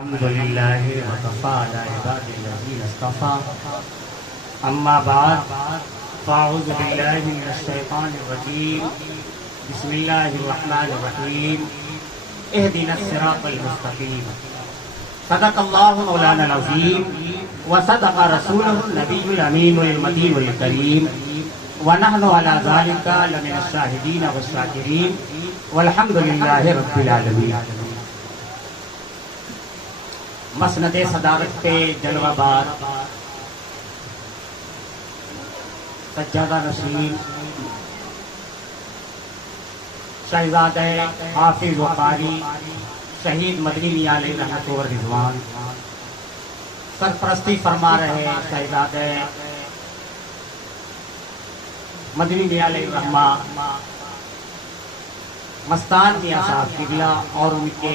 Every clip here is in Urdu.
الحمد لله وكفى على عباده الذين اصطفى اما بعد فاعوذ بالله من الشيطان الرجيم بسم الله الرحمن الرحيم اهدنا الصراط المستقيم صدق الله مولانا العظيم وصدق رسوله النبي الامين المتين الكريم ونحن على ذلك لمن الشاهدين والشاكرين والحمد لله رب العالمين. مسند صدارت پہ جلوہ بار سجادہ نشین شہزادہ حافظ و قاری شہید مدنی میاں علیہ رحمت و رضوان سرپرستی فرما رہے شہزادہ مدنی میاں علیہ رحمہ مستان میاں صاحب قبلہ اور ان کے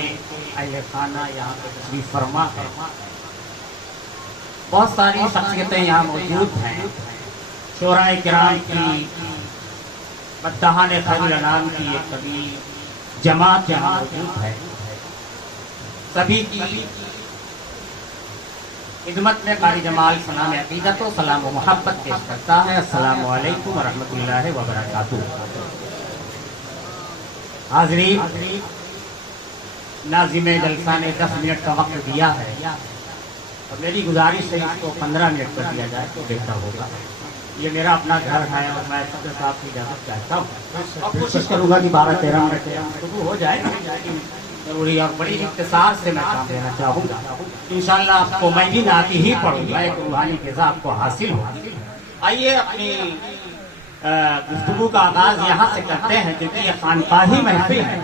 اہل خانہ یہاں پہ تشریف فرما ہے. بہت ساری شخصیتیں یہاں موجود ہیں. شورائے کرام کی مداحان خیر الانام کی ایک کبھی جماعت یہاں موجود ہے. سبھی کی خدمت میں قاری جمال سلام عقیدت و سلام و محبت پیش کرتا ہے. السلام علیکم ورحمۃ اللہ وبرکاتہ. حاضرین، ناظم جلسہ نے 10 منٹ کا وقت دیا ہے اور میری گزارش ہے اس کو 15 منٹ کر دیا جائے تو بہتر ہوگا. یہ میرا اپنا گھر ہے اور میں صدر صاحب کی اجازت چاہتا ہوں اور کوشش کروں گا کہ 12-13 منٹ شروع ہو جائے. ضروری اور بڑی اختصار سے میں کام دینا چاہوں گا. انشاءاللہ آپ کو میں بھی نعتی ہی پڑھوں گا، ایک روحانی فضا آپ کو حاصل ہوگا. آئیے اپنی گفتگو کا آغاز یہاں سے کرتے ہیں کیونکہ یہ خانقاہی محفل ہے.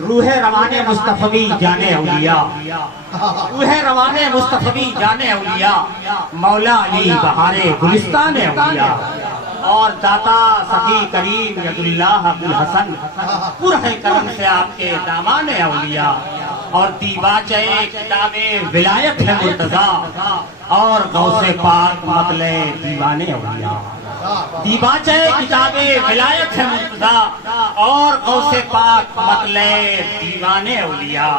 روح روان مصطفی جان اولیاء، روح روان مصطفی جان اولیاء، مولا علی بہار گلستان اولیاء اور داتا سخی کریم ید اللہ ابوالحسن پرہ کرم سے آپ کے دامان اولیاء اور دیباچہ کتاب ولایت ہے مرتضیٰ اور غوث پاک مطلع دیوان اولیاء. دیباچہ کتاب ولایت ہے مرتضیٰ اور غوث پاک مطلع دیوان اولیاء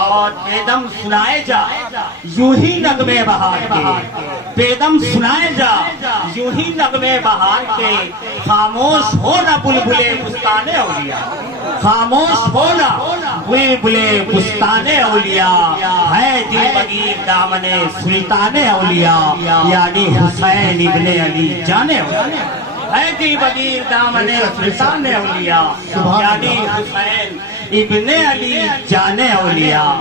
اور بیدم سنائے جا یوں ہی نغمے بہار کے، بیدم سنائے جا یوں ہی نغمے بہار کے. خاموش ہونا بلبلے بستان اولیاء، خاموش ہونا بلبلے بستان اولیاء ہے دل بگیر دامن سلطان اولیاء یعنی حسین ابن علی جان اولیاء ہے دل بگیر دامن سلطان اولیاء یعنی حسین ابن علی جان اولیاء.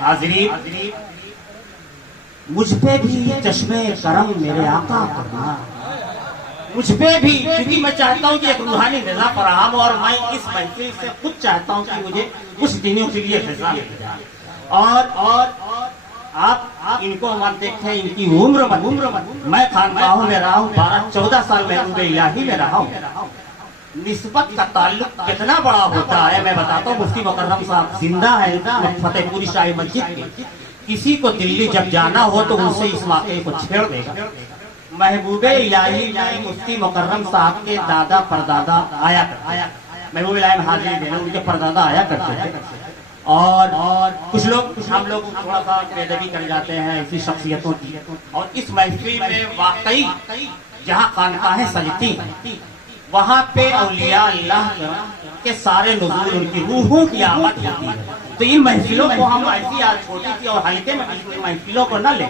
حاضرین، مجھ پہ بھی چشم کرم میرے آقا کرنا، مجھ پہ بھی، کیونکہ میں چاہتا ہوں کہ ایک روحانی فضا فراہم ہو اور میں اس محفل سے خود چاہتا ہوں کہ مجھے کچھ دنوں کے لیے فضا مل جائے. اور آپ ان کو مت دیکھیں، ان کی عمر میں خانقاہوں میں رہا ہوں، 12-14 سال محبوب الہی میں رہا ہوں. نسبت کا تعلق کتنا بڑا ہوتا ہے میں بتاتا ہوں. مفتی مکرم صاحب زندہ ہے فتح پوری شاہی مسجد کے. کسی کو دلی جب جانا ہو تو ان سے اس واقعے کو چھیڑ دے گا. محبوب الہی میں مفتی مکرم صاحب کے دادا پردادا آیا کرتے، محبوب الہی میں حاضری دینا ان کے پردادا آیا کرتے تھے. اور کچھ لوگ ہم لوگ تھوڑا سا بے ادبی کر جاتے ہیں ایسی شخصیتوں کی. اور اس محفل میں واقعی جہاں خانقاہیں سجتی ہیں وہاں پہ اولیاء اللہ کے سارے نزول، ان کی روحوں کی آمد ہوتی ہے. تو ان محفلوں کو ہم ایسی آج چھوٹی تھی اور ہلکے میں محفلوں کو نہ لیں.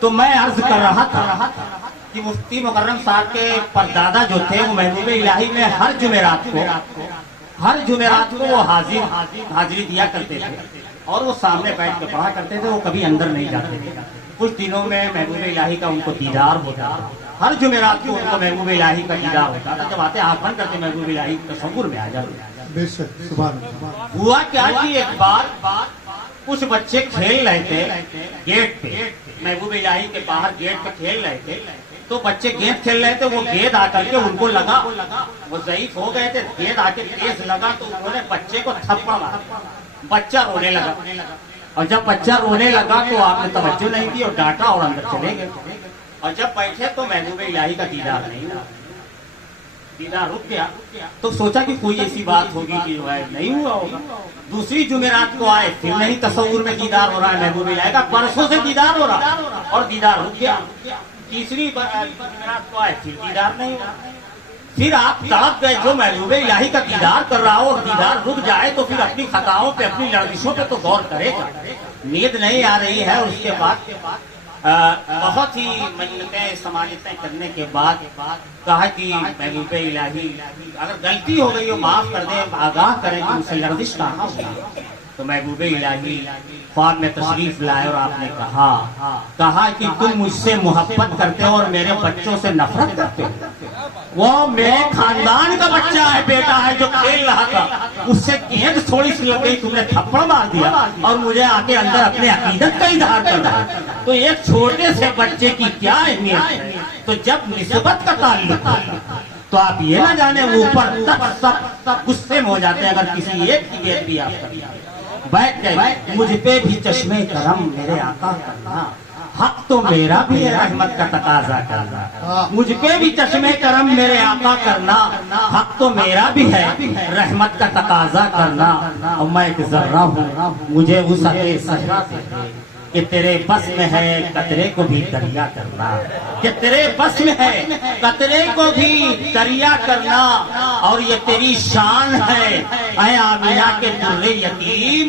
تو میں عرض کر رہا تھا کہ مفتی مکرم صاحب کے پردادا جو تھے وہ محبوب الہی میں ہر جمعرات کو وہ حاضری دیا کرتے تھے اور وہ سامنے بیٹھ کے پڑھا کرتے تھے. وہ کبھی اندر نہیں جاتے تھے. کچھ دنوں میں محبوب الہی کا ان کو دیدار ہوتا، ہر جمعرات کو ان کو محبوب الہی کا دیدار ہوتا تھا. جب آتے آنکھ بند کرتے محبوب الہی تصور میں آ جاتے. ہوا کیا کہ ایک بار کچھ بچے کھیل رہے تھے گیٹ پہ، محبوب الہی کے باہر گیٹ پہ کھیل رہے تھے. تو بچے گیند کھیل رہے تھے، وہ گیند آ کر کے ان کو لگا، وہ ضعیف ہو گئے تھے، گیند آ کے تیز لگا تو انہوں نے بچے کو تھپڑ مارا. بچہ رونے لگا اور جب بچہ رونے لگا تو آپ نے توجہ نہیں کی اور ڈانٹا اور اندر چلے گئے. اور جب بیٹھے تو محبوب الہی کا دیدار نہیں ہوا. دیدار رک گیا تو سوچا کہ کوئی ایسی بات ہوگی کہ جو ہے نہیں ہوا ہوگا. دوسری جمعرات کو آئے پھر نہیں تصور میں دیدار ہو رہا ہے محبوب الہی کا, برسوں سے دیدار ہو رہا اور دیدار رک گیا. تیسری جمعرات کو آئے پھر دیدار نہیں ہوا. پھر آپ تڑپ گئے جو محبوب الہی کا دیدار کر رہا ہو اور دیدار رک جائے تو پھر اپنی خطاؤں پہ اپنی لرزشوں پہ تو غور کرے گا. نیند نہیں آ رہی ہے اور اس کے بعد بہت ہی منتیں سماجتیں کرنے کے بعد کہا کہ محبوب الہی اگر غلطی ہو گئی ہو معاف کر دیں, آگاہ کریں کہ اسے لرزش کہاں ہوئی. تو محبوب الہی خواب میں تشریف لائے اور آپ نے کہا کہ تم مجھ سے محبت کرتے ہو اور میرے بچوں سے نفرت کرتے ہو. وہ میرے خاندان کا بچہ ہے, بیٹا ہے جو کھیل رہا تھا, اس سے گیند تھوڑی سی لگ گئی, تم نے تھپڑ مار دیا اور مجھے آ کے اندر اپنے عقیدت کا اظہار کر رہا ہے. تو ایک چھوٹے سے بچے کی کیا اہمیت ہے. تو جب نسبت کا تعلق تو آپ یہ نہ جانے اوپر تک سب غصے میں ہو جاتے ہیں اگر کسی ایک کی بیعت بھی آپ کریں. بیٹھ گئے, مجھ پہ بھی چشمے کرم میرے آقا کرنا, حق تو میرا بھی ہے رحمت کا تقاضا کرنا. مجھ پہ بھی چشمے کرم میرے آقا کرنا, حق تو میرا بھی ہے رحمت کا تقاضا کرنا. اور میں ایک ذرہ ہوں, مجھے وسعت صحرا دے کہ تیرے بس میں ہے قطرے کو بھی دریا کرنا, کہ تیرے بس میں ہے قطرے کو بھی دریا کرنا. اور یہ تیری شان ہے اے آمینہ کے در یتیم,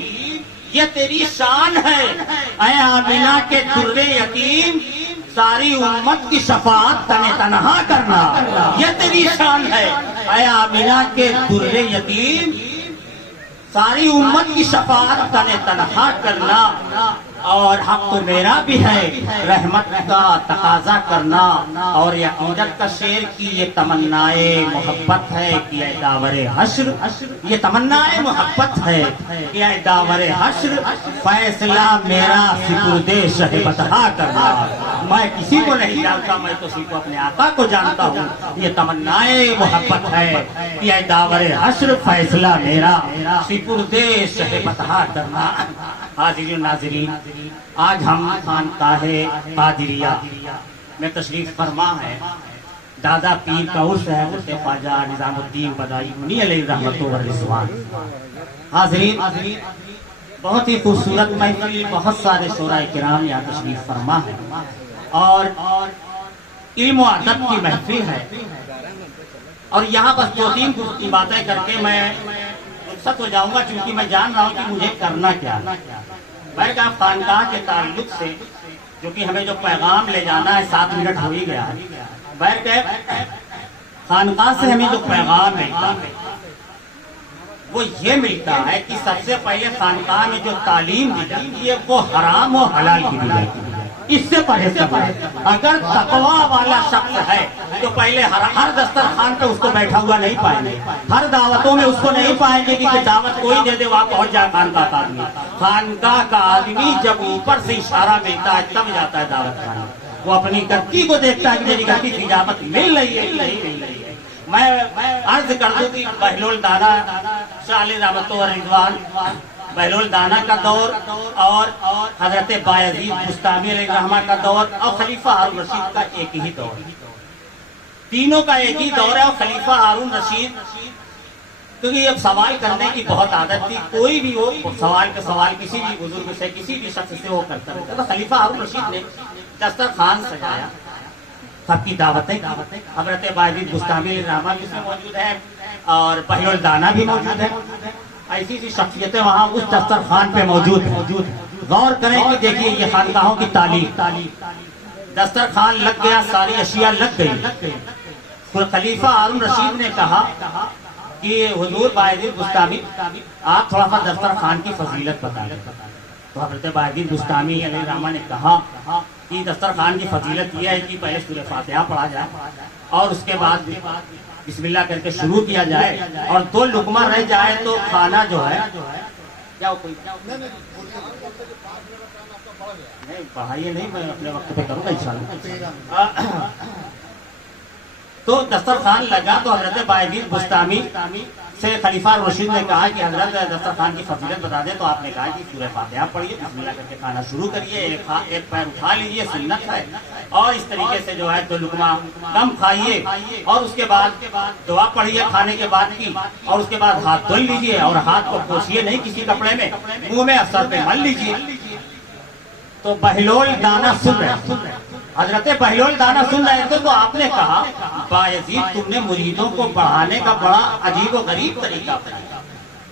یہ تیری شان ہے اے آمینہ کے در یتیم, ساری امت کی شفاعت تنے تنہا کرنا. یہ تیری شان ہے اے آمینہ کے در یتیم, ساری امت کی شفاعت تنے تنہا کرنا. اور حق تو میرا بھی ہے رحمت کا تقاضا کرنا. اور یہ عقیدت کا شعر کی یہ تمنائے محبت ہے کہ اے داور حشر, یہ تمنائے محبت ہے کہ اے داور حشر, فیصلہ میرا سپرد شہ بطحا کرنا. میں کسی کو نہیں جانتا, میں تو صرف اپنے آقا کو جانتا ہوں. یہ تمنائے محبت ہے کہ اے داور حشر, فیصلہ میرا سپرد شہ بطحا کرنا. حاضرین ناظرین, آج ہم خانقاہ قادریہ میں تشریف فرما ہے. دادا پیر کا عرس ہے, عرس خواجہ نظام الدین بدائی منی علیہ رحمت و رضوان. حاضرین, بہت ہی خوبصورت محفل, بہت سارے شعراء کرام یہاں تشریف فرما ہے اور علم و ادب کی محفل ہے. اور یہاں بس دو تین کی باتیں کر کے میں رخصت ہو جاؤں گا, چونکہ میں جان رہا ہوں کہ مجھے کرنا کیا ہے. میں کہا خانقاہ کے تعلق سے جو کہ ہمیں جو پیغام لے جانا ہے 7 منٹ ہو ہی گیا ہے. بہر کہ خانقاہ سے ہمیں جو پیغام ملتا ہے وہ یہ ملتا ہے کہ سب سے پہلے خانقاہ میں جو تعلیم دی جاتی ہے وہ حرام و حلال کی دی جاتی ہے. اس سے پہلے اگر تقویٰ والا شخص ہے تو پہلے ہر دسترخوان پہ اس کو بیٹھا ہوا نہیں پائیں گے, ہر دعوتوں میں اس کو نہیں پائیں گے کہ دعوت کوئی دے دے وہاں پہنچ جائے خانقاہ کا آدمی. خانقاہ کا آدمی جب اوپر سے اشارہ ملتا ہے تب جاتا ہے دعوت خانے. وہ اپنی گتی کو دیکھتا ہے کہ میری گتی کی اجابت مل رہی ہے نہیں مل رہی ہے. میں عرض کر دوں کہ بہلول دانا شاہ علی رحمت و رضوان, بہلول دانا کا دور اور حضرت بایزید بستامی علیہ الرحمہ کا دور اور خلیفہ ہارون رشید کا ایک ہی دور, تینوں کا ایک ہی دور ہے. اور خلیفہ ہارون رشید کیونکہ اب سوال کرنے کی بہت عادت تھی, کوئی بھی ہو سوال پہ سوال کسی بھی بزرگ سے کسی بھی شخص سے وہ کرتا رہتا. تو خلیفہ ہارون رشید نے دسترخوان سجایا, سب کی دعوتیں, حضرت بایزید بستامی علیہ الرحمہ بھی اس میں موجود ہے اور بہلول دانا بھی موجود ہے. ایسی سی شخصیتیں وہاں اس دسترخوان پہ موجود ہیں. غور کریں کہ دیکھیے یہ خانقاہوں کی تعلیم. دسترخوان لگ گیا, ساری اشیاء لگ گئی. خلیفہ ہارون رشید نے کہا کہ حضور بایزید بستامی آپ تھوڑا سا دسترخوان کی فضیلت بتائیں. تو حضرت بایزید بستامی علیہ الرحمہ نے کہا کہ دسترخوان کی فضیلت یہ ہے کہ پہلے سورہ فاتحہ پڑھا جائے اور اس کے بعد بسم اللہ کر کے شروع کیا جائے اور 2 لقمہ رہ جائے تو کھانا جو ہے کیا نہیں پڑھائیے نہیں, میں اپنے وقت پہ کروں گا انشاءاللہ. تو دسترخوان لگا تو حضرت بایزید بستامی سے خلیفہ رشید نے کہا کہ حضرت دسترخوان کی فضیلت بتا دیں، تو آپ نے کہا کہ سورہ فاتحہ پڑھیے، بسم اللہ کر کے کھانا شروع کریے، ایک پیر اٹھا لیجیے، سنت ہے، اور اس طریقے سے جو ہے تو لقمہ کم کھائیے، اور اس کے بعد دعا پڑھیے کھانے کے بعد کی، اور اس کے بعد ہاتھ دھل لیجیے، اور ہاتھ کو پوچھیے نہیں کسی کپڑے میں، منہ میں سر پہ مل لیجیے۔ تو بہلول دانا سن رہے، حضرت بہلول دانا سن رہے تھے، تو آپ نے کہا بایزید تم نے مریدوں کو بڑھانے کا بڑا عجیب و غریب طریقہ اپنایا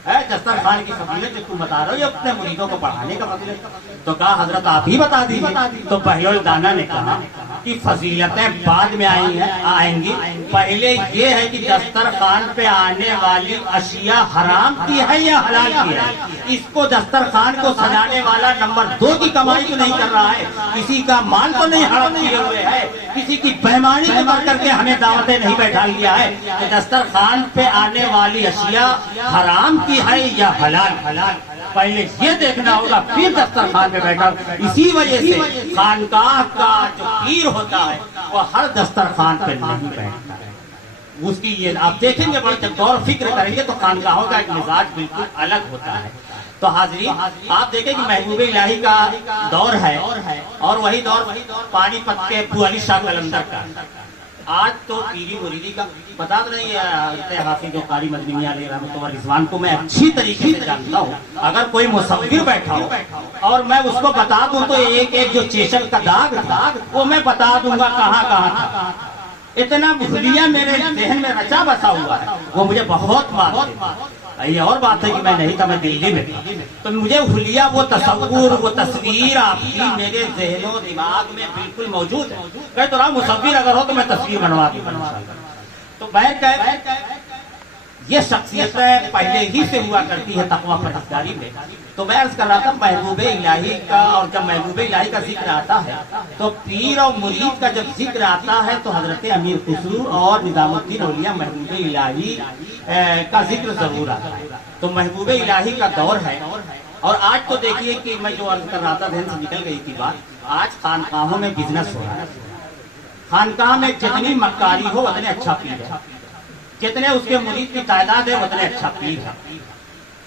ہے، دسترخوان کی فضیلت جو تم بتا رہے ہو یہ اپنے مریدوں کو بڑھانے کا فضیلت، تو کہا حضرت آپ ہی بتا دیجیے۔ تو بہلول دانا نے کہا کہ فضیلتیں بعد میں آئیں گی، پہلے یہ ہے کہ دسترخوان پہ آنے والی اشیاء حرام کی ہے یا حلال کی ہے، اس کو دسترخوان کو سجانے والا نمبر 2 کی کمائی تو نہیں کر رہا ہے، کسی کا مال تو نہیں ہڑپ کیے ہوئے ہے، کسی کی بےمانی کو کر کے ہمیں دعوتیں نہیں بیٹھا لیا ہے، کہ دسترخوان پہ آنے والی اشیاء حرام کی ہے یا حلال، پہلے یہ دیکھنا ہوگا پھر دسترخوان پہ بیٹھا۔ اسی وجہ سے خانقاہ کا جو پیر ہوتا ہے وہ ہر دسترخوان پہ نہیں بیٹھتا ہے، اس کی یہ آپ دیکھیں گے، بڑے جب غور فکر کریں گے تو خانقاہوں کا ایک مزاج بالکل الگ ہوتا ہے۔ تو حاضرین آپ دیکھیں کہ محبوب الہی کا دور ہے، اور وہی دور پانی پت کے ابو علی شاہ قلندر کا۔ آج تو پیری مریدی کا پتا تو نہیں ہے، حافظ جو قاری مدنی میاں علیہ رحمۃ اللہ رضوان کو میں اچھی طریقے سے جانتا ہوں، اگر کوئی مصور بیٹھا ہو اور میں اس کو بتا دوں تو ایک ایک جو چیشل کا داغ تھا وہ میں بتا دوں گا کہاں کہاں تھا، اتنا حلیہ میرے ذہن میں رچا بسا ہوا ہے، وہ مجھے بہت معلوم ہے۔ یہ اور بات ہے کہ میں نہیں تھا، میں دلی میں تھا، تو مجھے حلیہ وہ تصور وہ تصویر آپ کی میرے ذہن و دماغ میں بالکل موجود ہے۔ کہ تو رہا مصور اگر ہو تو میں تصویر بنوا دوں گا۔ تو یہ شخصیتیں پہلے ہی سے ہوا کرتی ہے تقویٰ پرہیزگاری میں۔ تو میں عرض کر رہا تھا محبوب الہی کا، اور جب محبوب الہی کا ذکر آتا ہے تو پیر اور مرید کا جب ذکر آتا ہے تو حضرت امیر خسرو اور نظام الدین اولیاء محبوب الہی کا ذکر ضرور آتا ہے۔ تو محبوب الہی کا دور ہے، اور آج تو دیکھیے کہ میں جو عرض کر رہا تھا ذہن سے نکل گئی تھی بات، آج خانقاہوں میں بزنس ہو رہا ہے، خانقاہ میں جتنی مکاری ہو اتنے اچھا پیر ہے، جتنے اس کے مرید کی تعداد ہے اتنے اچھا پیر ہے۔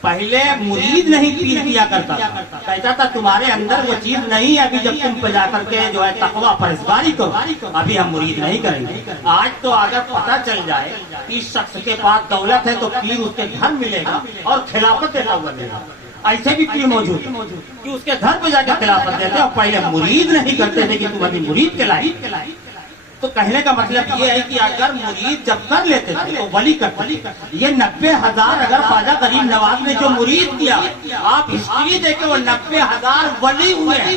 پہلے مرید نہیں پیر کیا کرتا تھا، کہتا تھا تمہارے اندر وہ چیز نہیں ہے ابھی، جب تم پہ جا کر کے جو ہے تقویٰ پرہیزگاری کرو ابھی ہم مرید نہیں کریں گے۔ آج تو اگر پتہ چل جائے کہ اس شخص کے پاس دولت ہے تو پیر اس کے گھر ملے گا اور خلافت دیتا ہوا ملے گا، ایسے بھی پیر موجود ہے کہ اس کے گھر پہ جا کے خلافت دیتے، اور پہلے مرید نہیں کرتے تھے کہ تم ابھی مرید کہلائی۔ تو کہنے کا مطلب یہ ہے کہ اگر مرید جب کر لیتے تھے تو ولی کرتے، یہ 90,000 اگر خواجہ غریب نواز نے جو مرید کیا، آپ ہسٹری دیکھیں وہ 90,000 ولی ہوئے ہیں،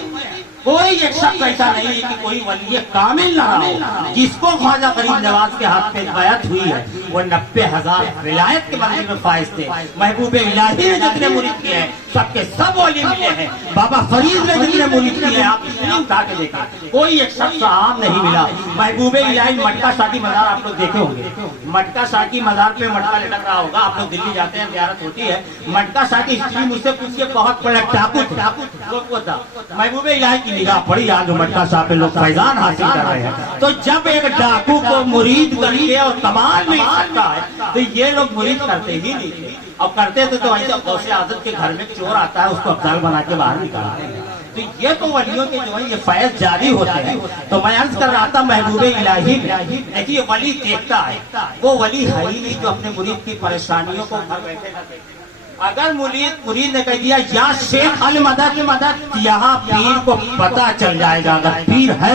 کوئی ایک شخص ایسا نہیں ہے کہ کوئی ولی کامل نہ رہا ہو جس کو خواجہ غریب نواز کے ہاتھ پہ بیعت ہوئی ہے، وہ 90,000 ولایت کے منزل میں فائز تھے۔ محبوب الہی نے جتنے مرید کیے ہیں سب کے سب ولی ملے ہیں، بابا فرید نے جتنے مرید کیے ہیں آپ اسے اٹھا کے دیکھیں کوئی ایک شخص عام نہیں ملا۔ محبوب الہی مٹکا شاہ کی مزار آپ لوگ دیکھے ہوں گے، مٹکا شاہ کی مزار پہ مٹکا لٹک رہا ہوگا، آپ لوگ دلی جاتے ہیں زیارت ہوتی ہے، مٹکا شاہ کی ہسٹری مجھ سے پوچھیے، بہت بڑا ٹاپو تھا، محبوب الہی کی نگاہ پڑی آج مٹکا شاہ پہ لوگ فیضان حاصل کر رہے ہیں۔ تو جب ایک ڈاکو کو مرید کر کے اور کمال مل سکتا ہے تو یہ لوگ مرید کرتے ہی نہیں تھے، اور کرتے تھے تو ایسے غوث اعظم کے گھر میں چور آتا ہے اس کو افضل بنا کے باہر نکالتے ہیں۔ تو یہ تو ولیوں کے جو ہے یہ فیض جاری ہوتے ہیں۔ تو میں عرض کر رہا تھا محبوب الہی دیکھیے ولی دیکھتا ہے، وہ ولی ہے ہی نہیں جو اپنے مرید کی پریشانیوں کو گھر بیٹھے نہ دیکھے۔ اگر مرید نے کہہ دیا یا شیخ المدد یہاں پیر کو پتا چل جائے گا، اگر پیر ہے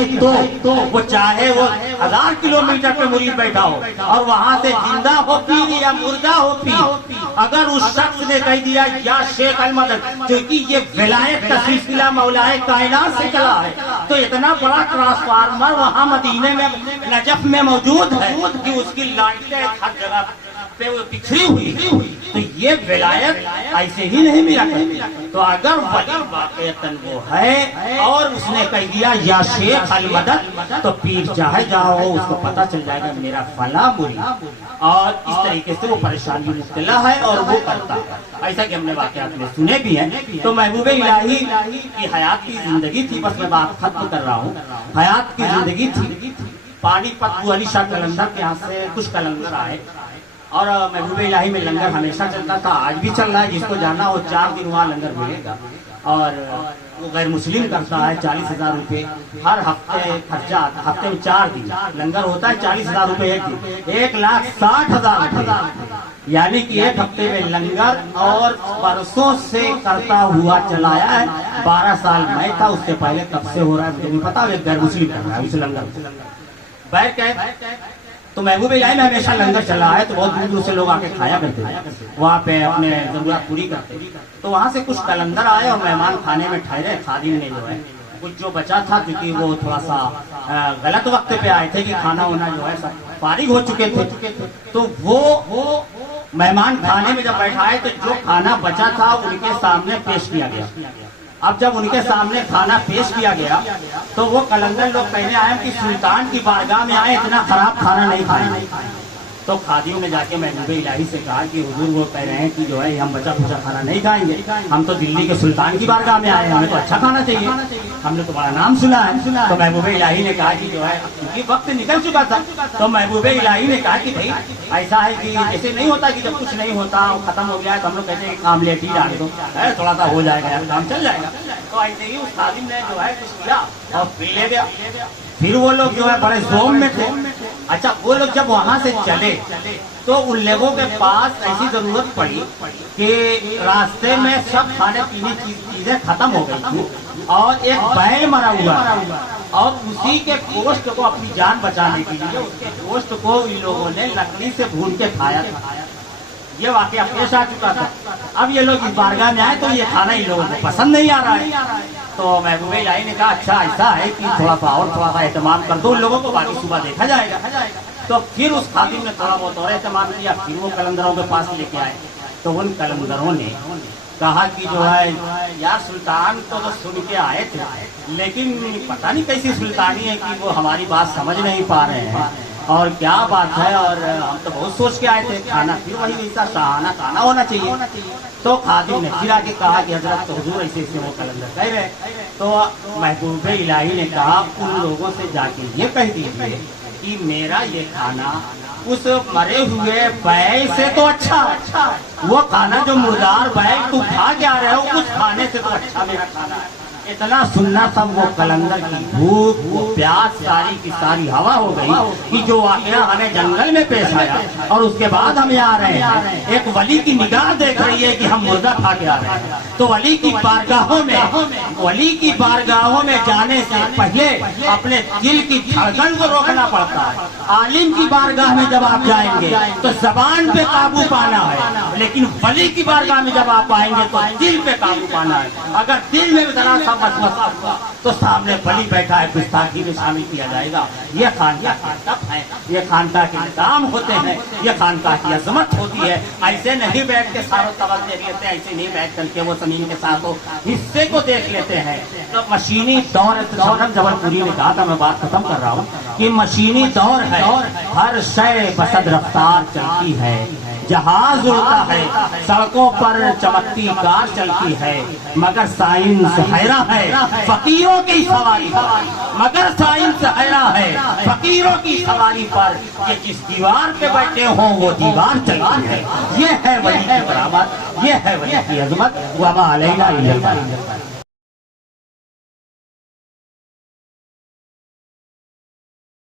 تو وہ چاہے وہ 1000 کلومیٹر پہ مرید بیٹھا ہو اور وہاں سے زندہ ہو پیر یا مردہ ہو پیر، اگر اس شخص نے کہہ دیا یا شیخ المدد، کیونکہ یہ ولایت کا سلسلہ مولائے کائنات سے چلا ہے، تو اتنا بڑا ٹرانسفارمر وہاں مدینے میں نجف میں موجود ہے کہ اس کی لائٹیں ہر جگہ پہ وہ بکھری ہوئی، تو یہ ولایت ایسے ہی نہیں ملا کرتی۔ تو اگر ولی واقعتاً وہ ہے اور اس نے کہہ دیا یا شیخ المدد، تو پیر چاہے جاؤ اس کو پتا چل جائے گا میرا فلاں مرید، اور اس طریقے سے وہ پریشانی مبتلا ہے اور وہ کرتا ہے، ایسا کہ ہم نے واقعات میں سنے بھی ہیں۔ تو محبوب الہی کی حیات کی زندگی تھی، بس میں بات ختم کر رہا ہوں، حیات کی زندگی تھی۔ پانی پت ابو علی شاہ قلندر کے یہاں سے کچھ قلندر آئے اور محبوب الہی میں لنگر ہمیشہ چلتا تھا، آج بھی چل رہا ہے، جس کو جانا ہو 4 دن وہاں لنگر ملے گا۔ اور وہ غیر مسلم کرتا ہے 40,000 روپے ہر ہفتے خرچہ آتا، ہفتے میں 4 دن لنگر ہوتا ہے، 40,000 روپے ایک دن، 1,60,000 روپے، یعنی کہ ایک ہفتے میں لنگر، اور برسوں سے کرتا ہوا چلایا ہے۔ 12 سال میں تھا، اس سے پہلے کب سے ہو رہا ہے مجھے نہیں پتا، غیر مسلم کر رہا ہے اس لنگر بیٹھ کے۔ تو محبوب الہی میں ہمیشہ لنگر چلا ہے، تو بہت دور دور سے لوگ آ کے کھایا کرتے ہیں وہاں پہ، اپنے ضرورت پوری کرتے۔ تو وہاں سے کچھ قلندر آئے اور مہمان کھانے میں ٹھہرے، خادم نے جو ہے کچھ جو بچا تھا، کیونکہ وہ تھوڑا سا غلط وقت پہ آئے تھے کہ کھانا ہونا جو ہے سب فارغ ہو چکے تھے، تو وہ مہمان کھانے میں جب بیٹھائے تو جو کھانا بچا تھا ان کے سامنے پیش کیا گیا۔ اب جب ان کے سامنے کھانا پیش کیا گیا تو وہ قلندر لوگ کہنے آئے کہ سلطان کی بارگاہ میں آئے، اتنا خراب کھانا نہیں کھائیں۔ تو خادیوں نے جا کے محبوب الہی سے کہا کہ حضور وہ کہہ رہے ہیں کہ جو ہے ہم بچا کچا کھانا نہیں کھائیں گے، ہم تو دلی کے سلطان کی بارگاہ میں آئے ہیں، ہمیں تو اچھا کھانا چاہیے، ہم نے تمہارا نام سنا ہے۔ تو محبوب الہی نے کہا کہ جو ہے کیونکہ وقت نکل چکا تھا، تو محبوب الہی نے کہا کہ بھائی ایسا ہے کہ ایسے نہیں ہوتا کہ جب کچھ نہیں ہوتا ختم ہو گیا ہے تو ہم لوگ کہتے ہیں کہ کام لیٹ ہی ڈال دو، تھوڑا سا ہو جائے گا، کام چل جائے گا۔ تو ایسے ہی اس خادم نے جو ہے کچھ کیا اور پی لے گیا۔ پھر وہ لوگ جو ہے بڑے زوم میں تھے۔ اچھا وہ لوگ جب وہاں سے چلے تو ان لوگوں کے پاس ایسی ضرورت پڑی کہ راستے میں سب کھانے پینے کی چیزیں ختم ہو گئی تھی، اور ایک بیل مرا ہوا، اور اسی کے گوشت کو اپنی جان بچانے کے لیے اس کے گوشت کو ان لوگوں نے لکڑی سے بھون کے کھایا تھا۔ یہ واقعہ پیش آ چکا تھا۔ اب یہ لوگ اس بارگاہ میں آئے تو یہ کھانا ان لوگوں کو پسند نہیں آ رہا ہے۔ تو محبوب الہی نے کہا اچھا ایسا ہے کہ تھوڑا سا اہتمام کر دو ان لوگوں کو، باقی صبح دیکھا جائے گا۔ تو پھر اس خادم نے تھوڑا بہت اور اہتمام کیا، پھر وہ قلندروں کے پاس لے کے آئے۔ تو ان قلندروں نے کہا کہ جو ہے یار سلطان کو تو سن کے آئے تھے، لیکن پتہ نہیں کیسی سلطانی ہے کہ وہ ہماری بات سمجھ نہیں پا رہے ہیں، اور کیا بات ہے، اور ہم تو بہت سوچ کے آئے تھے، کھانا پھر وہی ایسا شاہانہ کھانا ہونا چاہیے۔ تو خادم نے پھر آگے کہا کہ حضرت تو حضور ایسے ایسے وہ قلندر کہہ رہے۔ تو محبوب الہی نے کہا ان لوگوں سے جا کے یہ کہہ دیجیے کہ میرا یہ کھانا اس مرے ہوئے بیل سے تو اچھا، وہ کھانا جو مردار بیل تو کھا کے آ رہے ہو اس کھانے سے تو اچھا میرا کھانا ہے۔ اتنا سننا سب وہ قلندر کی بھوک، وہ پیاس ساری کی ساری ہوا ہو گئی کہ جو واقعہ ہمیں جنگل میں پیش آیا اور اس کے بعد ہم آ رہے ہیں، ایک ولی کی نگاہ دیکھ رہی ہے کہ ہم مردہ کھا کے آ رہے ہیں۔ تو ولی کی بارگاہوں میں جانے سے پہلے اپنے دل کی دھڑکن کو روکنا پڑتا ہے۔ عالم کی بارگاہ میں جب آپ جائیں گے تو زبان پہ قابو پانا ہے، لیکن ولی کی بارگاہ میں جب آپ آئیں گے تو دل پہ قابو پانا ہے۔ اگر دل میں ذرا سا مسئلہ ہوا تو سامنے بلی بیٹھا ہے، گستاخی میں شامل کیا جائے گا۔ یہ خانقاہ کے ادب ہے، یہ خانقاہ کے نظام ہوتے ہیں، یہ خانقاہ کی عظمت ہوتی ہے۔ ایسے نہیں بیٹھ کے ساروں طبق دیکھ لیتے ہیں، ایسے نہیں بیٹھ کر کے وہ زمین کے ساتھ حصے کو دیکھ لیتے ہیں۔ تو مشینی دور جبل پوری نے کہا تھا، میں بات ختم کر رہا ہوں، کہ مشینی دور ہے، ہر شے بسد رفتار چلتی ہے، جہاز اڑتا ہے، سڑکوں پر چمکتی کار چلتی ہے، مگر سائنس حیران ہے فقیروں کی سواری پر، مگر سائنس حیران ہے فقیروں کی سواری پر، کہ جس دیوار پہ بیٹھے ہوں وہ دیوار چلتی ہے۔ یہ ہے ولی کی کرامت، یہ ہے ولی کی عظمت، وما علینا الا البلاغ۔